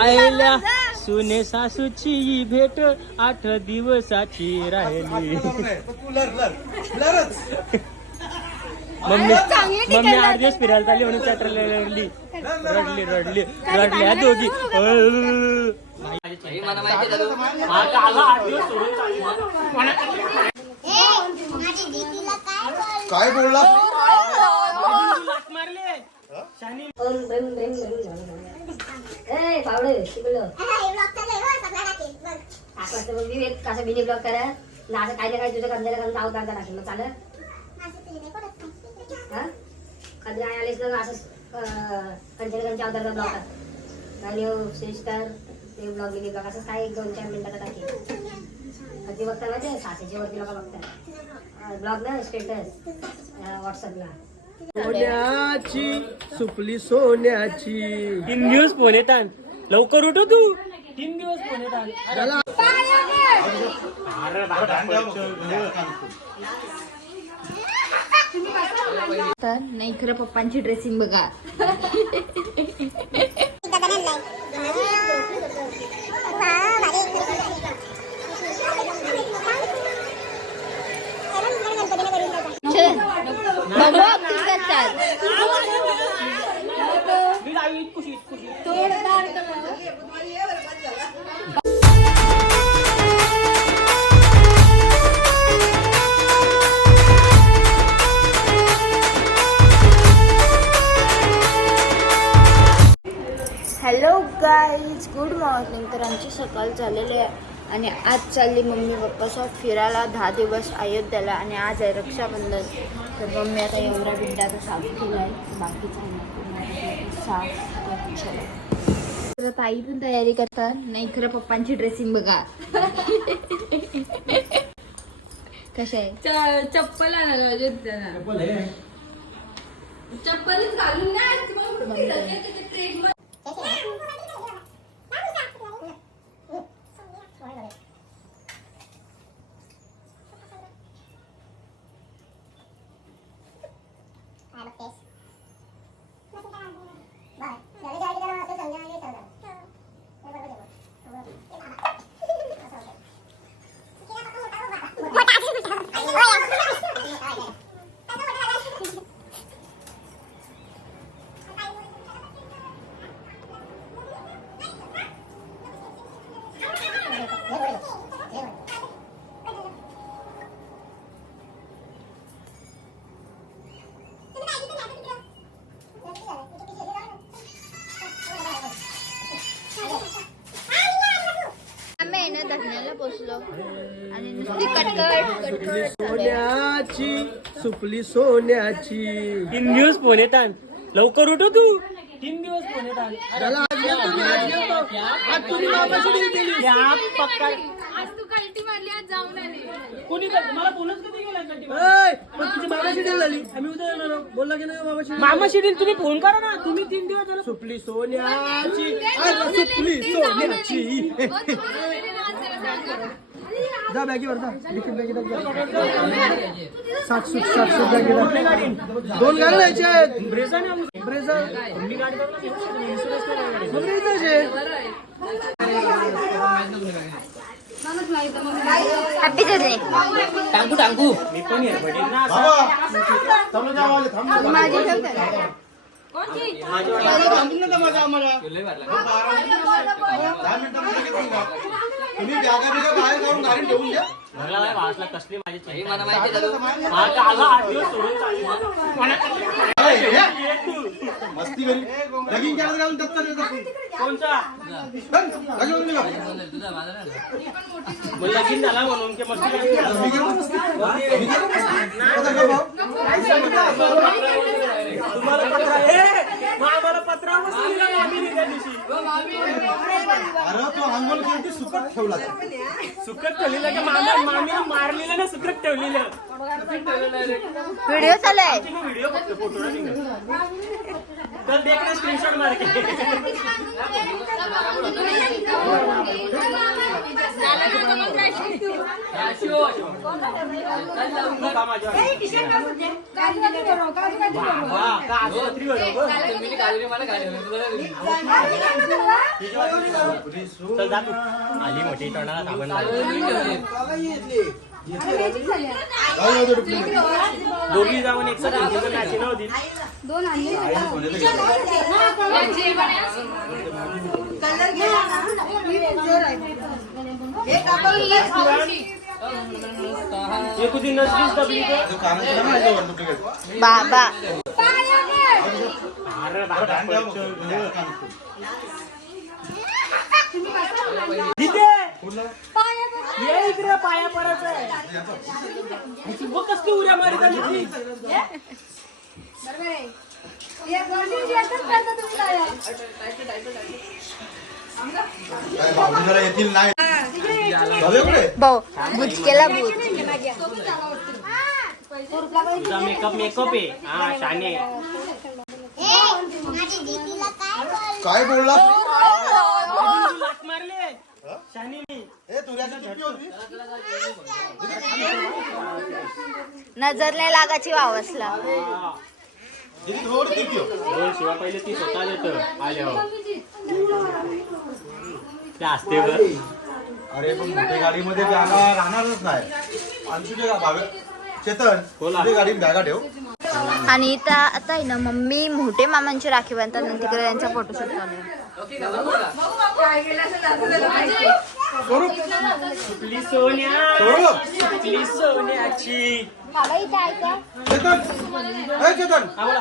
आयल्या सुने सासूची ही भेट आठ दिवसाची राहिली मम्मी मम्मी आठ दिवस फिरायला चालली म्हणून चॅटरला रडली रडली रडली रडल्या दोघी. काय बोलला मारली शानी ए पावडे शिकलो असं बघ मी कसं मिनी ब्लॉग करा ना असं ना काही तुझं टाकेल मग चालेल हा. कधी नाही ना असं कंचन कंच्या ब्लॉग टाक आणि ते ब्लॉग ब्लॉग असं काय दोन चार मिनिटाचा टाकेल कधी बघता माहिती सासेच्या वरती लोक बघतात ब्लॉग ना स्टेटस व्हॉट्सअपला सोन्याची सुपली सोन्याची. तीन दिवस फोन येतात. लवकर उठो तू. तीन दिवस फोन येतात. नाही खरं पप्पांची ड्रेसिंग बघा. चालली मम्मी पप्पासोबत फिरायला. दहा दिवस अयोध्याला आणि आज आहे रक्षाबंधन. तर मम्मी आता एवढा बिड्डाचा साफ केला आहे बाकीचा नाही. साफ तर ताई पण तयारी करतात. नाही खरं पप्पांची ड्रेसिंग बघा. कशा आहे? चप्पल आणायला पाहिजे त्याला चप्पलच घालून नाही मग कुठं फिरायचं? ते train मध्ये- आम्ही आहे ना धरण्याला पोचलो आणि नुसती कटकट कटकट चालू आहे. सोन्याची सुपली सोन्याची तीन येतात लवकर उठो तू. तीन दिवस फोन येतात त्याला आज गेलतो मी, आज गेलतो. आज तुम्ही मामाची deal केली. त्या पक्का. आज तू कल्टी मारली आज जाऊन आली. कोणी कर- मला फोनच कधी केला कधी? ऐ, पण तुझी मामाची deal झाली. आम्ही उद्या येणार आहोत. बोलला की नाही मामाची deal? मामा शेडील तुम्ही फोन करा ना. तुम्ही तीन दिवस झाले. सुपली सोन्याची सुपली सोन्याची. जा बॅगीवर जा. लिखित बॅगी सात सूट सात सूट बॅगी दोन गाडी न्यायचे आहेत. ब्रेझा. ब्रेझा ब्रेझाचे टांगू टांगू. मी पण ना असं. माझी त्याला. तुम्ही जागा बिगा बाहेर काढून गाडी ठेवून द्या घरला नाही कसली माझी चिंता आहे. आता आला आठ दिवस सोडून चालली. मस्ती करी लगीन केलं घालून दत्तर देतात. कोणचा. मग लगीन झाला म्हणून की मस्ती करते. तुम्हाला पत्रा ए, मग आम्हाला पत्रा मस्ती दिला ना आम्ही त्या दिवशी अरे तो अंघोळ केली सुकट ठेवला सुकट ठेवलेलं का? मामा मामीला मारलेलं ना सुकट ठेवलेलं. व्हिडिओ चालू आहे. Video photo. तर देख ना स्क्रीनशॉट मार के. आली मोठी तोंडाला साबण. दोघी जाऊन एक मॅची नव्हती एक होती नसलीच दबली तर. बाबा अरे बाबा, पडचं. ये इकडे पाया पडायचं आहे. बघ कसली उड्या मारीत आली ती. येतील नाही भाऊ तुझा मेकअप मेकअप आहे. हा शाने. काय बोलला? लाथ मारले शाने मी. होती. नजर नाही लागायची वावसला. हा. दीदी थोडी चुकी हो दोन शिवा पहिले ती स्वतः देत. आल्यावर ते असते बर अरे पण मोठ्या गाडीमध्ये बॅगा राहणारच नाही. आणि भावे चेतन. तुझ्या गाडीत बॅगा ठेव. आणि इथं आता आहे ना मम्मी मोठे मामांची राखी बांधतात आणि तिकडे त्यांचा फोटोशूट चालू आहे कुठली सोन्या. स्वरूप. कुठली सोन्याची. बाबा इथे ऐका चेतन. ए चेतन. आवडा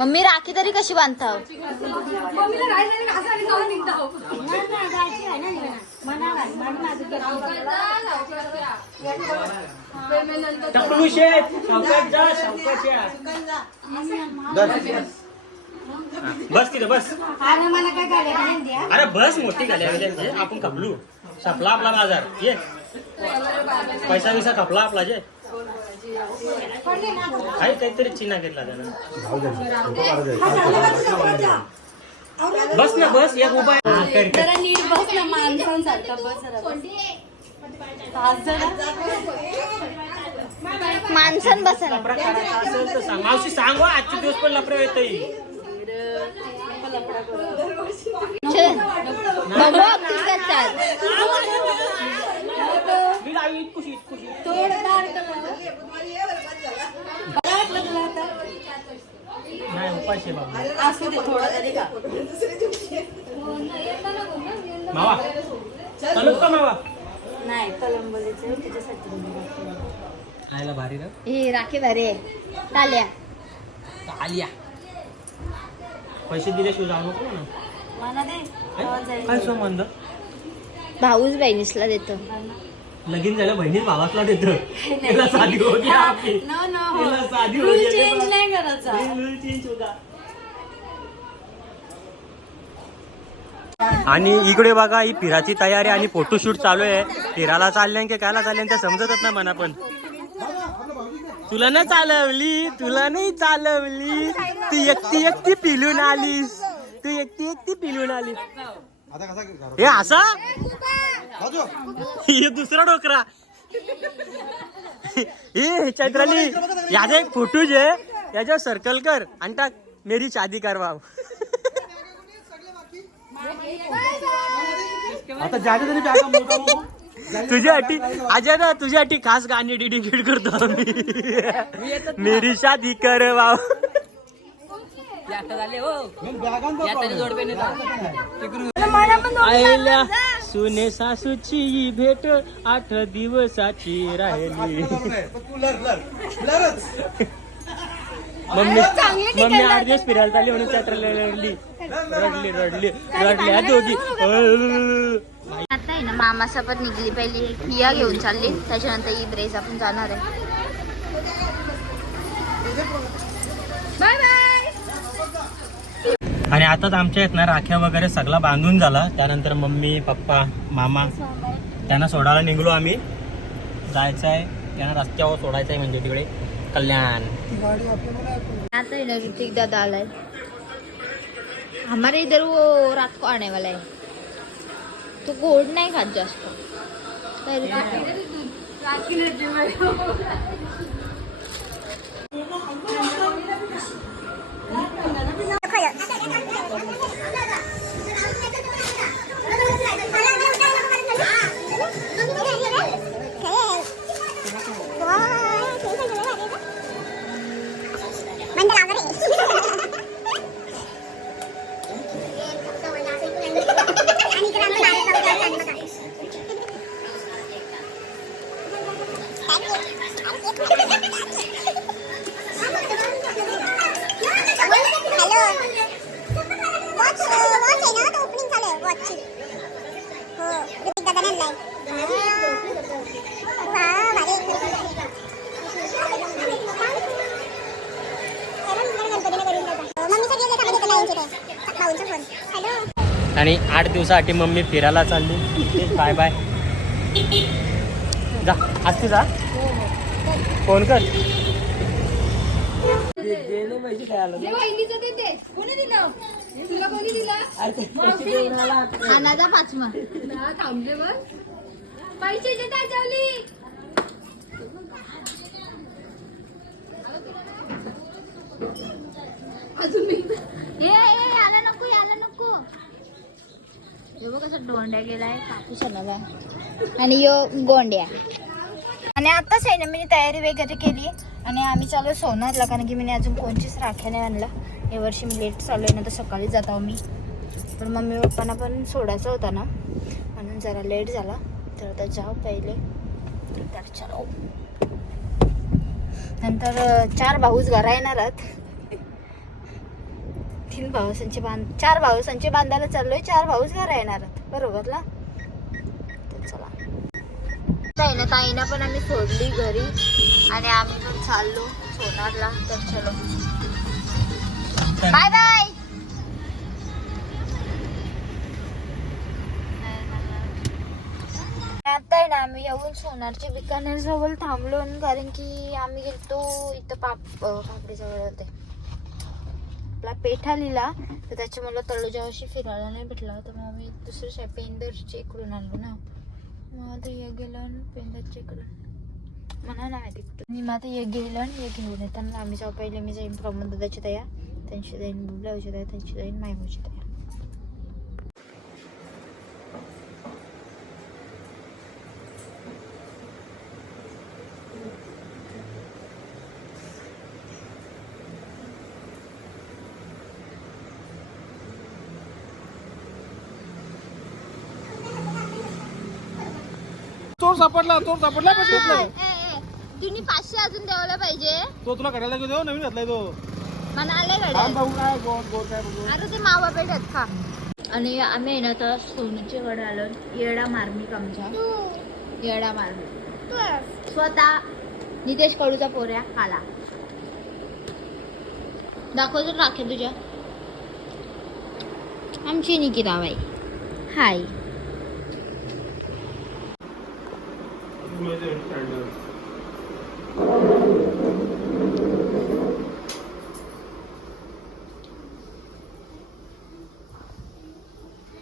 मम्मी राखी तरी कशी बांधताव? टकलू शेत सावकाश जा सावकाश या. दर. बस तिथे बस. अरे बस मोठी गाड्या म्हणजे आपण खपलू. सपला आपला बाजार. ये. पैसा बिसा खपला आपला जे. आहे काहीतरी चिन्हा घेतला त्यानं. बस ना बस एक करायचा असेल तर सांग. मावशी सांग हो, आजचे दिवस पण लफडा येतोय. बाबा किती करतात मी लावी इतकुशी इतकुशी नाही उपाशी बाबा मावा चालत का मावा खायला भारी ना ही राखी भारी आहे. ताल्या. आलिया पैसे दिल्याशिवाय जाऊ नको ना काय? काय संबंध? भाऊच बहिणीसला देतो. लगीन झालं बहिणीच भावातला देत. त्याला साधी होती आपली. त्याला साधी होती चेंज नाही करायचा. आणि इकडे बघा ही फिराची तयारी आणि फोटोशूट चालू आहे. फिरायला चालल्या की कायला चालल्या ते समजतच नाही मना पण तुला नाही चालवली तुला नाही चालवली. तू एकटी एकटी पिलून आलीस तू एकटी एकटी पिलून आली. आता कसा घरात? हे असा? हे दुसरा डोकरा. हे चैत्राली याचा एक फोटो जे याच्यावर सर्कल कर. आणि टाक. मेरी शादी करवा आता ज्याने तरी. तुझ्यासाठी अजय ना तुझ्यासाठी खास गाणी डेडिकेट करतो आम्ही. मेरी शादी करवा मग आयल्या सुने सासूची ही भेट आठ दिवसाची राहिली पण तू लर लर लरच मम्मी मम्मी आठ दिवस फिरायला चालली म्हणून चॅटरला रडली. रडली रडली. आता आहे ना मामासोबत निघली पहिली किया घेऊन चालली. त्याच्यानंतर ही ब्रेज आपण जाणार आहे. आणि आताच आमच्या आहेत ना राख्या वगैरे सगळा बांधून झाला. त्यानंतर मम्मी पप्पा मामा त्यांना सोडायला निघलो आम्ही. जायचं आहे त्यांना रस्त्यावर सोडायचं आहे म्हणजे तिकडे. कल्याण. आता है ना ऋतिक दादा आला है हमारे इधर वो रात को आने वाला है तो गोड नहीं खात जास्त. आठ दिवसासाठी मम्मी फिरायला चालली. Bye bye. जा असते जा. फोन कर. अनाचा पाचमा ये ये याला नको याला नको. हे बघ कसं डोंड्या गेलाय कापूस आणायला आणि यो गोंड्या. आणि आताच आहे ना मी तयारी वगैरे केली. आणि आम्ही चालू सोनारला कारण की मी अजून कोणचीच राख्या नाही आणलं यावर्षी मी लेट चालू आहे ना तर सकाळी जात आहो मी पण मम्मी पप्पांना पण सोडायचं होता ना. म्हणून जरा लेट झाला. तर आता जाऊ पहिले. तर चलो. नंतर चार भाऊच घरा येणार आहेत. तीन भाऊसांचे बांध चार भाऊसांचे बांधायला चाललोय चार भाऊच घरा येणार बरोबर ना? तर चला. ताईना ताईना पण आम्ही सोडली घरी आणि आम्ही पण चाललो सोनारला तर चलो बाय बाय आता आहे ना आम्ही येऊन सोनारच्या बिकानेर जवळ थांबलो कारण की आम्ही गेलतो इथं पाप अं, पापडीजवळ होते. आपला पेठा लिहिला तर त्याच्या मला तळोजावशी फिरायला नाही भेटला. तर मग मी दुसऱ्या साईड पेंदरच्या इकडून आणलो ना. मग आता हे गेलं आणि पेंदरच्या इकडून. मला नाही माहिती कुठं मी मग आता हे गेलं आणि हे घेऊन येताना आम्ही जाऊ पहिले मी जाईन प्रमोद दादाची तया त्यांची जाईन बुबलाची तया त्यांची जाईन मायमूची तया. चोर सापडला चोर सापडला पण घेतलं तुम्ही पाचशे अजून द्यायला पाहिजे. तो तुला घड्याला घेऊ देऊ नवीन घातलाय तो. म्हणाले थांब गड्या भाऊ काय गोड गोड काय बघू. अरे ते मावा पेठत खा. आणि आम्ही आहे ना तर सोनीचे कडे आलो येडा मार्मिक आमच्या? येडा मार्मिक स्वतः नितेश कडूचा पोऱ्या खाला. दाखवतो राखे तुझ्या. आमची निकिता बाई हाय.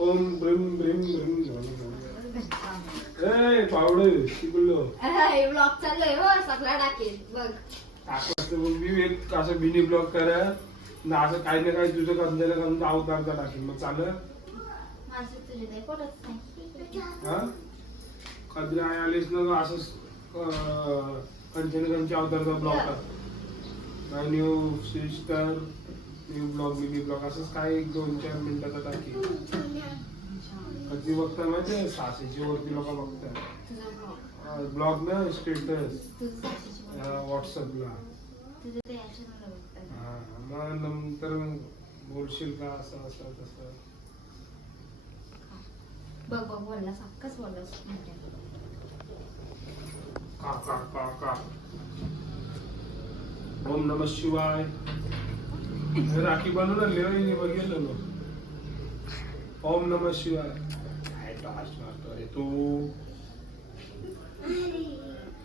ओम ब्रिम ब्रिम ब्रिम ए पावडे शिकलो ब्लॉग चाललोय हो सगळा टाकेल बघ. टाकलं मी एक असं मिनी ब्लॉग करा ना असं काही ना काही तुझं कंदाला कंद अवतारचा टाकेल. मग माझं तुझे पडत नाही. हा? कधी आणि आलीस ना असंच कंचन कंचे अवतारचा ब्लॉग कर new sister new blog mini blog असंच काय एक दोन चार मिनिटाचा टाकी कधी बघताय माहिती सासेची वरती लोक बघतात ब्लॉग ना स्टेटस व्हॉट्सअपला हा, मग नंतर बोलशील का? असं असं तसं. बघ बघ बोललास अक्काच बोललास का का का का. ओम नम शिवाय. राखी बनवून आणली हो बघ गेलो ओम नम शिवाय. काय टाच मारतोय तू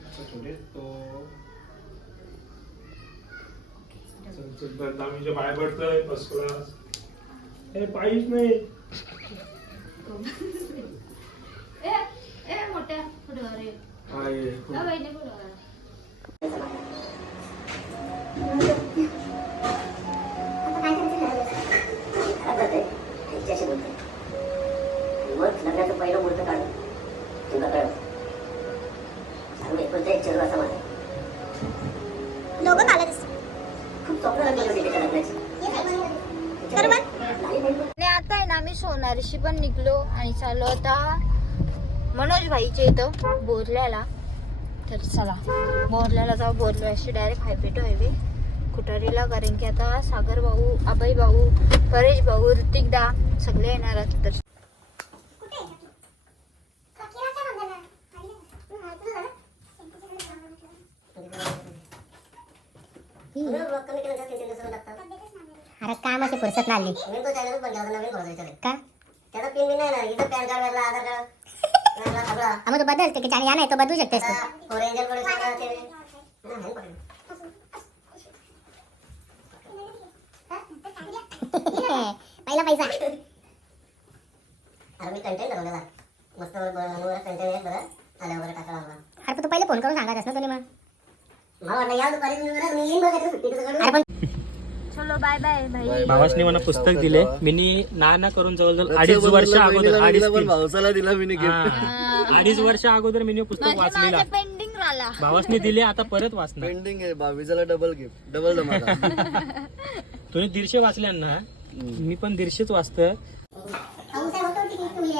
असं थोडे तो चल चल पडतोय फर्स्ट क्लास. हे नाही. ए ए मोठ्या लग्नाचं पहिलं मुहूर्त सांगू एक चेरू असा माझा दोघं खूप स्वप्न त्याच्या लग्नाची नाही, आता आहे ना आम्ही सोनारीशी पण निघलो आणि चालू आता मनोज भाईच्या इथं बोरल्याला तर चला बोरल्याला जाऊ बोरल्याशी डायरेक्ट हायपेटो हायवे कुटारीला कारण की आता सागर भाऊ अभय भाऊ परेश भाऊ ऋतिकदा सगळे येणार आहेत तर अरे काम असे फुरसत नाही आली का? त्याचा पिन नाही ना इथं पॅन कार्ड आधार कार्ड मग तू बदल ते या नाही तो बदलू शकतेस तू. पहिला पैसा. अरे मी कंटेंट बनवलेला मस्त कंटेंट आहे बरं आल्या वगैरे टाकायला मला अरे पण तू पहिले फोन करून सांगायचं ना तुम्ही मग. मला वाटलं या दुपारी मी येईन बघायचं सुट्टी चलो बाय बाय भाई भावासनी मला पुस्तक दिले. मी ना ना करून जवळजवळ अडीच वर्ष अगोदर अडीच पावसाला दिला मी. अडीच वर्ष अगोदर मी पुस्तक वाचलेला माझं पेंडिंग राहिला. भावासनी दिले आता परत वाचणार. पेंडिंग आहे बावीसाला डबल गिफ्ट डबल धमाका. तुम्ही दीडशे वाचल्या ना? मी पण दीडशेच वाचतं पावसा होतो तिकीट तुम्ही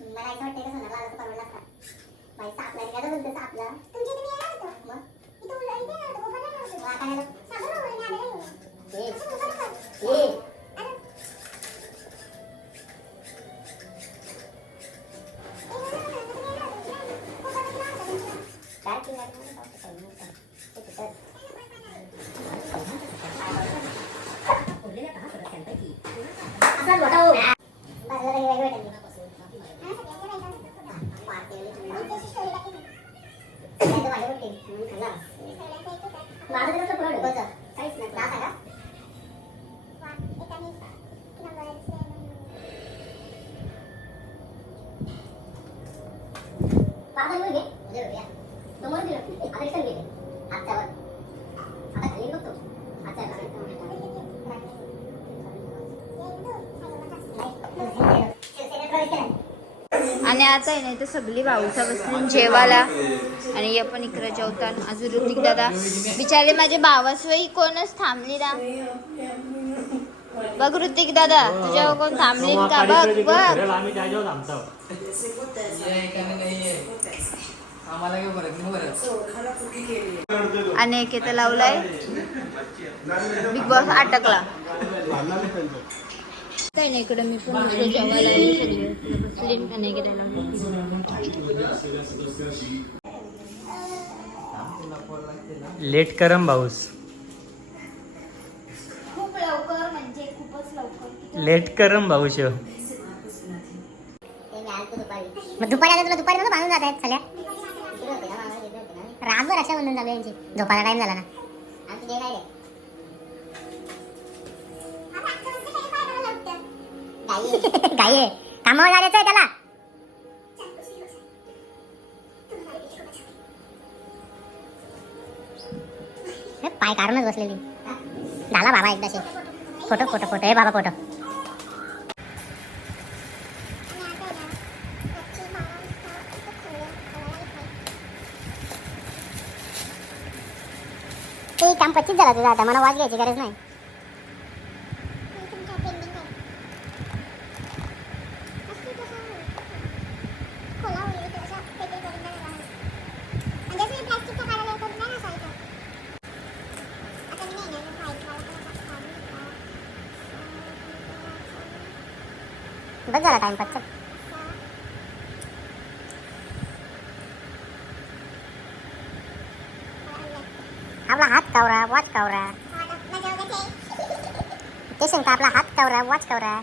मला असं वाटतं का सोनाला आलं तर परवडलं असतं. बाई सापला निघालं बोलतो सापला. तुमच्या इथे मी येणार होतो. मग? इथं उलट इथे येणार होतो. गोपाळ येणार होतो. मग आता नाही. सागर भाऊ आणि आलेला आहे. ये. असं गोपाळ येणार. ये. अरे. काय की नाही? असा मोठा हो. आता आहे नाही तर सगळी भाऊचा बसली जेवायला. आणि हे पण इकडे जेवतात अजून ऋतिक दादा. बिचारे माझे भावासवई कोणच थांबली ना. बघ ऋतिक दादा तुझ्या कोण थांबली का? बघ बघ. आम्ही त्याच्यावर थांबतो आणि एक इथं लावलाय. बिग बॉस अटकला. काही नाही इकडे मी पण नुसतं जेवायला बसली लेट करम भाऊस. खूप लवकर म्हणजे खूपच लवकर. लेट करम भाऊश. मग दुपारी आता तुला दुपारी मला बांधून जात आहेत सगळ्या? रातभर अशा बंधून चालू आहे यांची. झोपायला टाइम झाला ना. आमची गाई आहे कामावर जायचं आहे त्याला. पाय काढूनच बसलेली. झाला बाबा एकदाशी. Photo photo photo. हे बाबा फोटो. ते काम पच्चीस झाला तुझा आता. मला वाज घ्यायची गरज नाही. बस झाला टाइमपास चल आपला हात कावरा वॉच कावरा ते सांगता आपला हात कावरा वॉच कावरा